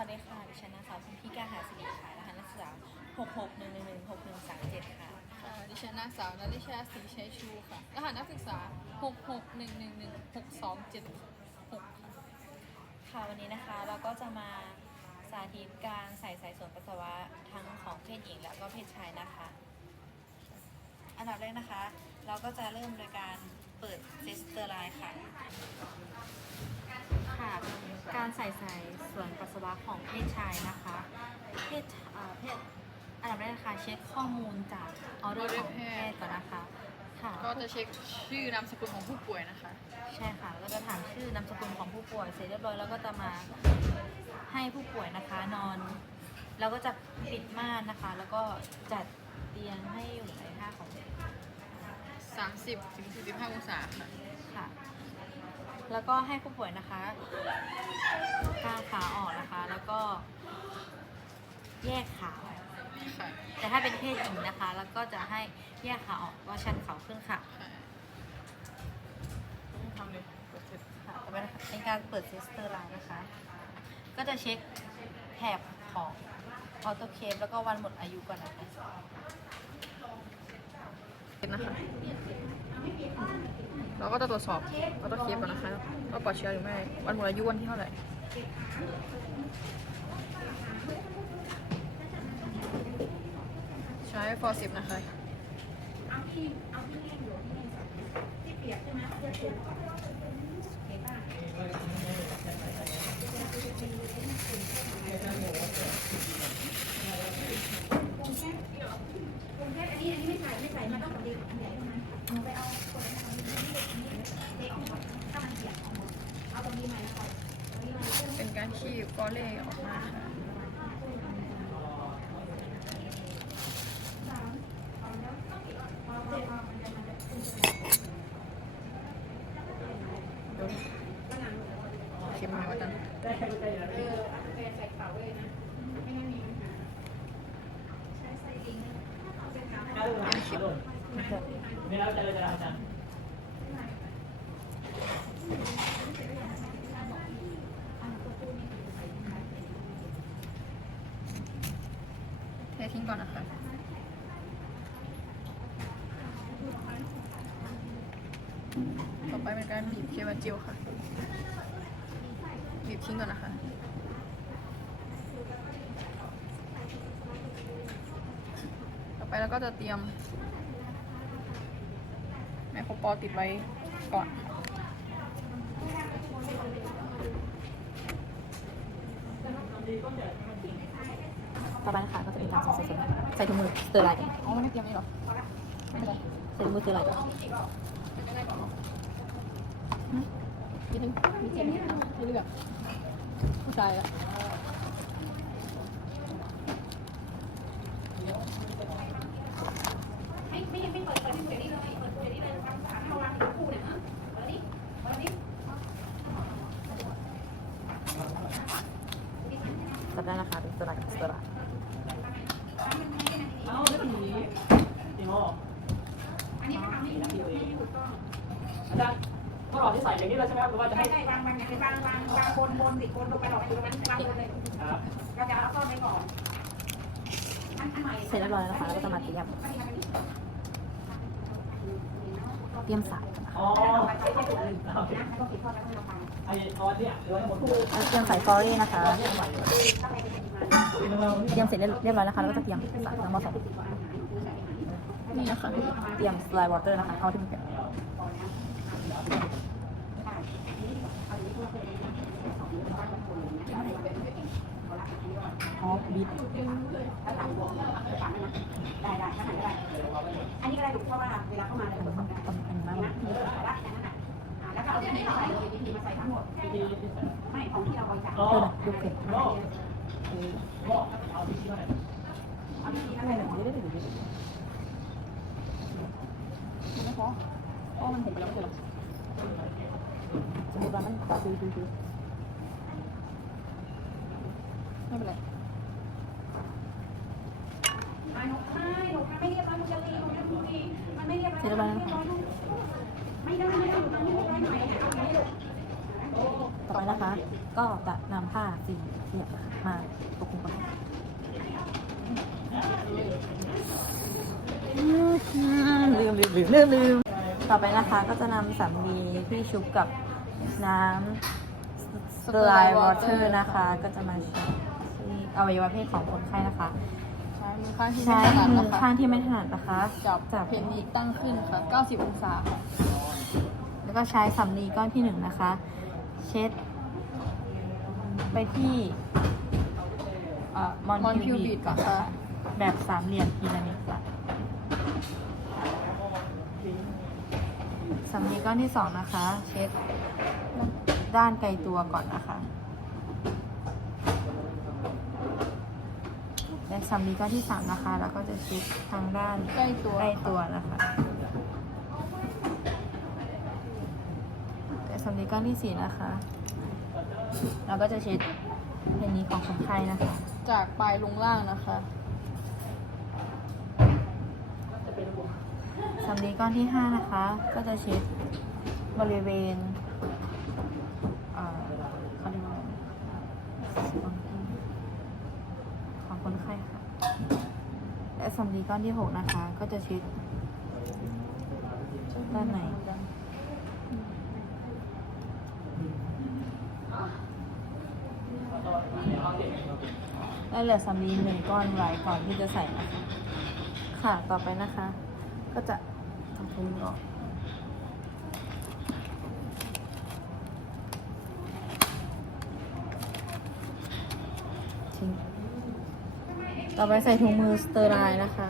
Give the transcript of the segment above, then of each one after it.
วัสดีค่ะ ดิฉันนางสาวพิมพิกาหาสิริค่ะรหัสนักศึกษา6 6 1 1 1 6 1 3 7 ค่ะ ค่ะดิฉันนางสาวนาริชาศรีชัยชูค่ะ รหัสนักศึกษา 6 6 1 1 1 6 2 7 6ค่ะ ค่ะ วันนี้นะคะเราก็จะมาสาธิตการใส่สายส่วนปัสสาวะทั้งของเพศหญิงและก็เพศชายนะคะ อันดับแรกนะคะ เราก็จะเริ่มโดยการเปิดเซสเตอร์ไลน์ค่ะ ค่ะ การใส่สายส่วนปัสสาวะของเพศชายนะคะ เพศเอ่อเพศอันดับแรกนะคะเช็คข้อมูลจากออเดอร์ของแพทย์ก่อนนะคะค่ะก็จะเช็คชื่อนามสกุลของผู้ป่วยนะคะ ใช่ค่ะ แล้วก็ถามชื่อนามสกุลของผู้ป่วยเสร็จเรียบร้อยแล้วก็จะมาให้ผู้ป่วยนะคะนอน แล้วก็จะปิดม่านนะคะ แล้วก็จัดเตียงให้อยู่ในท่าของ 30ถึง45 องศาค่ะค่ะ แล้วก็ให้ผู้ป่วยนะคะกางขาออกนะคะ แล้วก็แยกขาออกค่ะแต่ถ้าเป็นเพศหญิงนะคะ แล้วก็จะให้แยกขาออกก็ชันเข่าขึ้นค่ะค่ะต้องทำเลยกดเสร็จค่ะต่อไปนะคะเป็นการเปิดเซสเตอร์ไลน์นะคะ ก็จะเช็คแถบของออโตเคปแล้วก็วันหมดอายุก่อนนะคะเสร็จนะคะ เราก็จะตรวจสอบเราต้องเคปก่อนนะคะว่าปลอดเชื้อหรือไม่ วันหมดอายุวันที่เท่าไหร่ใช้ฟอร์สิบนะคะเป็น การคีบกอเล่ออกมาค่ะเข็มมาแล้วกันเข็มเททิ้ง ก่อนนะคะต่อไปเป็นการบีบเคมาจิลค่ะ บีบทิ้งก่อนนะคะต่อไปเราก็จะเตรียมไมโครปอติดไว้ก่อนค่ะ ต่อไปนะคะก็จะเป็นการใส่เซสเตอใส่ถุงมือเตอร์ไลน์อ๋อไม่เตรียมเลยหรอใส่ถุงมือเตอร์ไลน์ก่อนนิดนึงมีเจมส์นะให้เลือกผู้ชายอะ ต่อไปนะคะเป็นสเตอร์ไลน์กับสเตอร์ไลน์ อาจารย์ต้องออกที่ใส่อย่างนี้เลยใช่ไหมครับหรือว่าจะให้ใช่วางวางอย่างนี้วางวางวางบนบนติดบนลงไปหรอกอยู่ตรงนั้นวางบนเลยครับเราจะเอาซ่อนไว้ก่อนอันอันใหม่เสร็จเรียบร้อยแล้วนะคะแล้วก็จะมาเตรียมเตรียมสายอ๋อไอ้ตอเราฟังไอ้เอนเนี้ยเดี๋ยวให้หมดเตรียมสายฟอรี่นะคะเตรียมเสร็จเรียบร้อยแล้วนะคะแล้วก็จะเตรียมสายทั้งหมดสอง นี่นะคะ เตรียมสไลด์วอเตอร์นะคะเข้าที่มันเป็นอ๋อบีบได้ได้ข้างไหนก็ได้อันนี้ก็ได้ถูกเพราะว่าเวลาเข้ามาจะตรวจสอบได้ตรงอันนี้มากนะมีได้ได้นั่นน่ะแล้วก็เอาที่ใส่วิธีมาใส่ทั้งหมดไม่ของที่เราบริจาคอ๋อเออดูเข็มรอบรอบเอาที่ชิ้นอะไรเอาที่ไม่นั่นหเลนึ่ยงไม่ได้ถึงมัน ไม่พอเพราะมันผมไปแล้วไม่ใช่หรอสมมติว่ามันดูดูดูไม่เป็นไรไม่หนูไม่เรียบร้อยมันจะรีมันจะรีมันไม่เรียบร้อยเสร็จเรียบร้อยแล้วนะคะไม่ได้ไม่ได้ไม่ได้ไม่ได้ไม่ได้ไม่ได้ต่อไปนะคะ ก็จะนำผ้าสีเทียมนะคะมาปกค ลุมกันลืมลืมลืมลืมลืมต่อไปนะคะก็จะนำสำลีที่ชุบกับน้ำสไลด์วอเตอร์นะคะ ก็จะมาใช้ที่อวัยวะเพศของคนไข้นะคะ ใช้มือข้างที่ใช้ไม่ถนัดมืนะอคะข้างที่ไม่ถนัดนะคะจับจับเพนนิกตั้งขึ้นค่ะ 90 องศาค่ะแล้วก็ใช้สำลีก้อนที่หนึ่งนะคะ เช็ด ไปที่มอนมอนคิคิววบิบิดดก่อนค่ะค่ะ แบบสามเหลี่ยมพีระมิดค่ะ สำลีก้อนที่สองนะคะ เช็ดด้านไกลตัวก่อนนะคะและสำลีก้อนที่สามนะคะ แล้วก็จะเช็ดทางด้านใกล้ตัวใกล้ตัวนะคะแต่สำลีก้อนที่สี่นะคะ เราก็จะเช็ดเพนนี้ของคนไข้นะคะ จากปลายลงล่างนะคะจะเป็นหัว สำลีก้อนที่ห้านะคะ ก็จะเช็ดบริเวณเอ่อเขาเรียกว่าอะไรของคนไข้ค่ะ และสำลีก้อนที่หกนะคะ ก็จะเช็ดด้านในแล้วเหลือสำลีหนึ่งก้อนไว้ก่อนที่จะใส่นะคะ ค่ะ ต่อไปนะคะ ก็จะทำพื้นออกทิ้งต่อไปใส่ถุงมือสเตอร์ไลน์นะคะ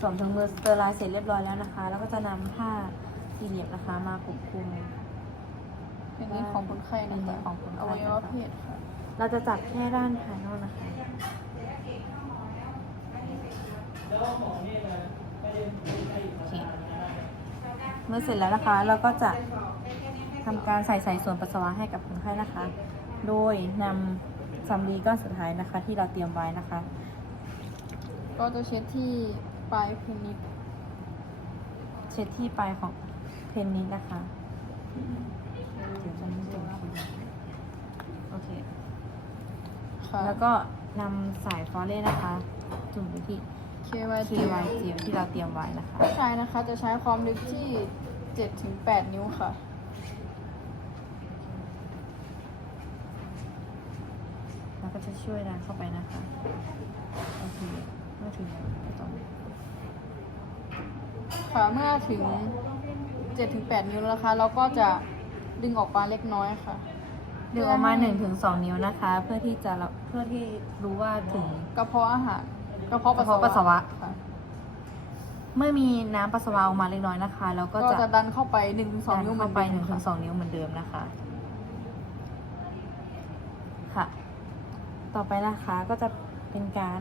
สวมถุงมือสเตอร์ไลน์เสร็จเรียบร้อยแล้วนะคะ แล้วก็จะนำผ้าสี่เหลี่ยมนะคะ มาปกคลุมเพนนิกของคนไข้นะเพนนิคะกของคนไข้อวัยวะเพศค่ะเราจะจับแค่ด้านภายนอกนะคะโอเคเมื่อเสร็จแล้วนะคะ เราก็จะทำการใส่สายส่วนปัสสาวะให้กับคนไข้นะคะ โดยนำสำลีก้อนสุดท้ายนะคะ ที่เราเตรียมไว้นะคะ ก็จะเช็ดที่ ปลายเพนนิกเช็ดที่ปลายของเพนนี้นะคะเดี๋ยวจะไม่ตรงคิวโอเค ค่ะแล้วก็นำสายฟอเล่นะคะ จุ่มไปที่ KY คีวายเจียวที่เราเตรียมไว้นะคะ ผู้ชายนะคะจะใช้ความลึกที่ 7-8 นิ้วค่ะ แล้วก็จะช่วยดันเข้าไปนะคะ โอเคเมื่อถึงตรง ค่ะเมื่อถึง 7-8 นิ้วแล้วนะคะ เราก็จะดึงออกมาเล็กน้อยค่ะ ดึงออกมา1ถึง2นิ้วนะคะ เพื่อที่จะเราเพื่อที่รู้ว่าถึงกระเพาะอาหารกระเพาะปัสสาวะกระเพาะปัสสาวะค่ะเมื่อมีน้ำปัสสาวะออกมาเล็กน้อยนะคะแล้วก็ก็จะจะดันเข้าไป 1-2ดันิ้วเข้าไปหมือ1ดิถึมงค่ะ2นิ้วเหมือนเดิมนะคะ ค่ะ ต่อไปนะคะก็จะเป็นการ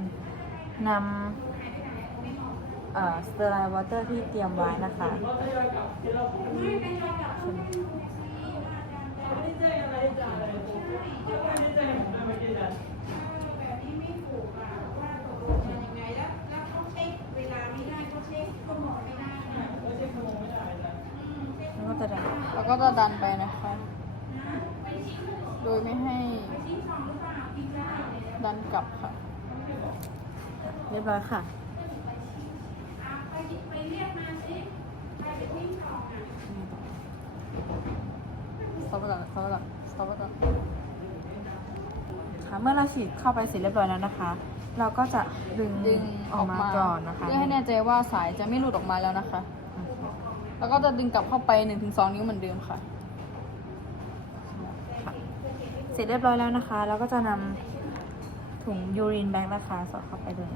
นำเอ่อ สเตอร์ไลน์วอเตอร์ที่เตรียมไว้นะคะแล้วก็จะดันแล้วก็จะดันไปนะคะ โดยไม่ให้ดันกลับค่ะ เรียบร้อยค่ะ สต็อปไปก่อนสต็อปไปก่อนสต็อปไปก่อนค่ะเมื่อเราฉีดเข้าไปเสร็จเรียบร้อยแล้วนะคะ เราก็จะดึงดึงออกมาก่อนนะคะ เพื่อให้แน่ใจว่าสายจะไม่หลุดออกมาแล้วนะคะ แล้วก็จะดึงกลับเข้าไป1-2นิ้วเหมือนเดิมค่ะค่ะเสร็จเรียบร้อยแล้วนะคะ เราก็จะนำถุงยูรินแบงค์นะคะสอดเข้าไปเลย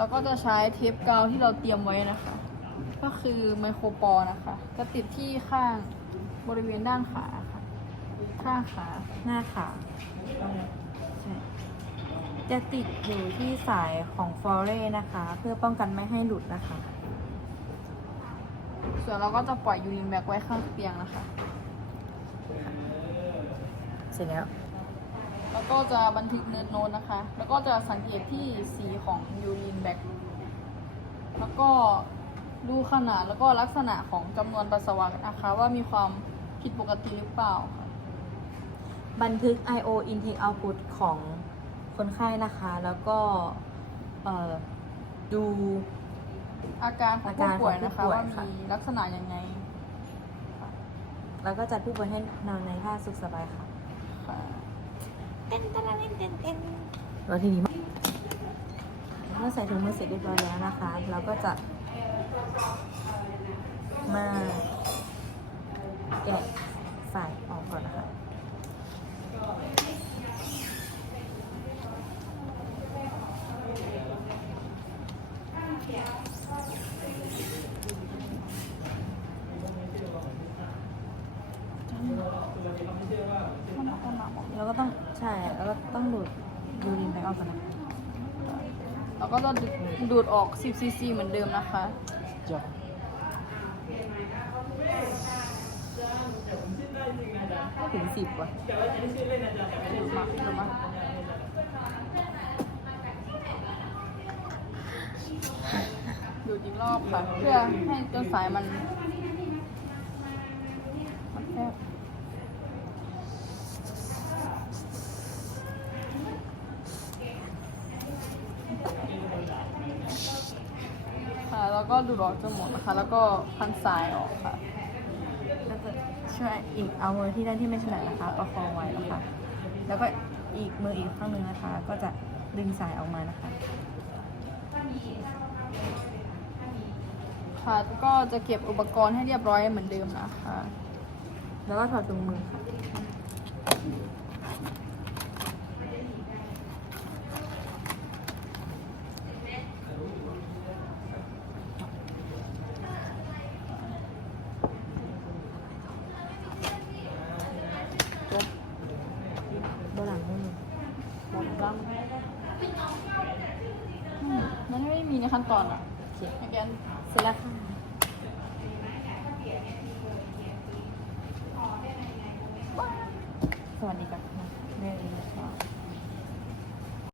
ค่ะเราก็จะใช้เทปกาวที่เราเตรียมไว้นะคะ ก็คือไมโครปอนะคะ จะติดที่ข้างบริเวณด้านขาค่ะข้างขาหน้าขาใช่จะติดอยู่ที่สายของฟอเรนะคะ เพื่อป้องกันไม่ให้หลุดนะคะ ส่วนเราก็จะปล่อยยูริแบกไว้ข้างเตียงนะคะ เสร็จแล้ว แล้วก็จะบันทึกเนื้อโน้ตนะคะ แล้วก็จะสังเกตที่สีของยูรินแบกแล้วก็ดูขนาดแล้วก็ลักษณะของจำนวนปัสสาวะนะคะ ว่ามีความผิดปกติหรือเปล่าค่ะบันทึก I/O intake output ของคนไข้นะคะ แล้วก็เอ่อดูอาการของอาผู้การป่วยของผู้นะคะป่วยว่าค่ะมีลักษณะยังไง แล้วก็จัดผู้ป่วยให้นอนในท่าสุขสบายค่ะค่ะ เต้นเต้นเต้นเต้นเต้นแล้วทีนี้เมื่อใส่ถุงมือเสร็จเรียบร้อยแล้วนะคะ เราก็จะมาแกะสายออกก่อนนะคะแล้วก็ต้องใช่แล้วก็ต้องดูดยูรินไปออกก่อนนะคะแล้วก็จะดูดออก 10ซีซีเหมือนเดิมนะคะจบถึงสิบว่ะดูดมาดูดมาดูดอีกรอบค่ะ เพื่อให้จนสายมัน มันแคบค่ะ แล้วก็ ดูดออกจนหมดนะคะ แล้วก็พันสายออกค่ะก็จะช่วยอีกเอามือที่ด้านที่ไม่ถนัดนะคะ ประคองไว้นะคะ แล้วก็อีกมืออีกข้างหนึ่งนะคะ ก็จะดึงสายออกมานะคะค่ะก็จะเก็บอุปกรณ์ให้เรียบร้อยเหมือนเดิมนะคะ แล้วก็ถอดถุงมือค่ะ จบ โบหลังมือ หมดแล้วอืมมันไม่มีใน ขั้นตอนอะโอเคงแกนเสร็จแล้วค่ะ